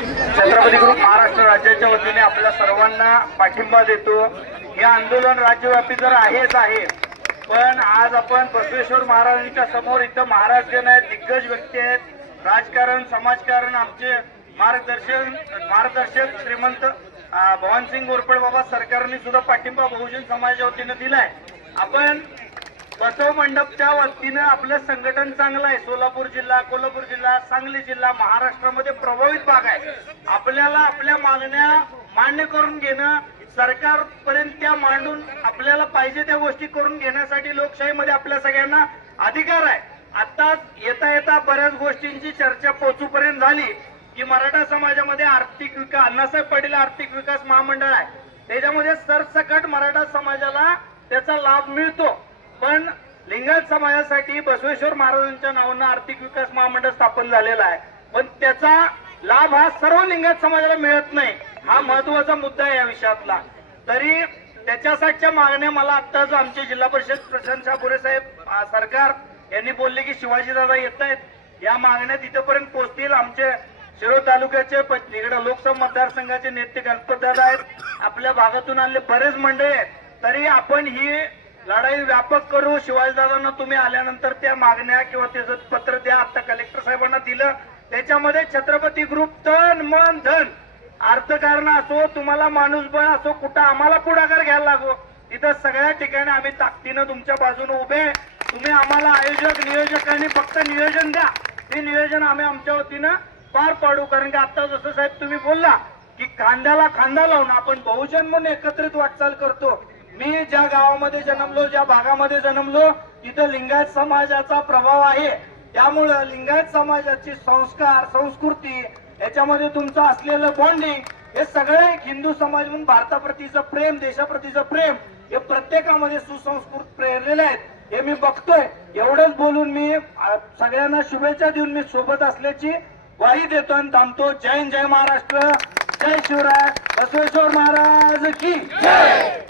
Chhatrapati group Maharashtra राज्याच्या वतीने आपल्या सर्वांना पाठिंबा देतो। हे आंदोलन राज्यव्यापी तर आहेच आहे, पण आज आपण बसवेश्वर महाराजांच्या समोर इथं महाराज जन आहेत, दिग्गज व्यक्ती आहेत, राजकारण समाजकारण आमचे मार्गदर्शक श्रीमंत भवानसिंग गोरपड बाबा सरकारने सुद्धा पाठिंबा बहुजन समाजाच्या वतीने दिलाय। आपण बसव मंडपच्या वतीने आपलं संघटन चांगलं आहे। सोलापूर जिल्हा, कोल्हापूर जिल्हा, सांगली जिल्हा महाराष्ट्रामध्ये प्रभावित भाग आहे। आपल्याला आपल्या मागण्या मान्य करून घेणं, सरकारपर्यंत त्या मांडून आपल्याला पाहिजे त्या गोष्टी करून घेण्यासाठी लोकशाहीमध्ये आपल्या सगळ्यांना अधिकार आहे। आता येता येता बऱ्याच गोष्टींची चर्चा पोहोचूपर्यंत झाली की मराठा समाजामध्ये आर्थिक विकास, अण्णासाहेब पाटील आर्थिक विकास महामंडळ आहे, त्याच्यामध्ये सरसकट मराठा समाजाला त्याचा लाभ मिळतो, पण लिंगायत समाजासाठी बसवेश्वर महाराजांच्या नावानं आर्थिक विकास महामंडळ स्थापन झालेला आहे, पण त्याचा लाभ हा सर्व लिंगायत समाजाला मिळत नाही। हा महत्वाचा मुद्दा आहे या विषयातला। तरी त्याच्यासाठीच्या मागण्या मला आत्ताच आमचे जिल्हा परिषद प्रशांत शाबुरे साहेब सरकार यांनी बोलले की शिवाजीदादा येत आहेत, या मागण्या तिथपर्यंत पोहोचतील। आमचे शिरोळ तालुक्याचे इकडे लोकसभा मतदारसंघाचे नेते गणपतदादा आहेत, आपल्या भागातून आलेले बरेच मंडळी आहेत। तरी आपण ही लढाई व्यापक करू। शिवाजीदादांना तुम्ही आल्यानंतर त्या मागण्या किंवा त्याचं पत्र द्या, आता कलेक्टर साहेबांना दिलं, त्याच्यामध्ये छत्रपती ग्रुप तन मन धन अर्थकारण असो, तुम्हाला माणूसबळ असो, कुठं आम्हाला पुढाकार घ्यायला लागो, तिथं सगळ्या ठिकाणी आम्ही ताकदीनं तुमच्या बाजूने उभे। तुम्ही आम्हाला आयोजक नियोजकांनी फक्त नियोजन द्या, ते नियोजन आम्ही आमच्या वतीनं पार पाडू। कारण की आता जसं साहेब तुम्ही बोलला की खांद्याला खांदा लावून आपण बहुजन म्हणून एकत्रित वाटचाल करतो। मी ज्या गावामध्ये जन्मलो, ज्या भागामध्ये जन्मलो, तिथं लिंगायत समाजाचा प्रभाव आहे, त्यामुळं लिंगायत समाजाची संस्कार संस्कृती याच्यामध्ये तुमचं असलेलं बॉन्डिंग हे सगळं एक हिंदू समाज म्हणून भारताप्रतीचं प्रेम, देशाप्रतीचं प्रेम हे प्रत्येकामध्ये सुसंस्कृत प्रेरलेले आहेत, हे मी बघतोय। एवढंच बोलून मी सगळ्यांना शुभेच्छा देऊन मी सोबत असल्याची ग्वाही देतो आणि थांबतो। जय हिंद, जय महाराष्ट्र, जय शिवराय, बसवेश्वर महाराज की जय।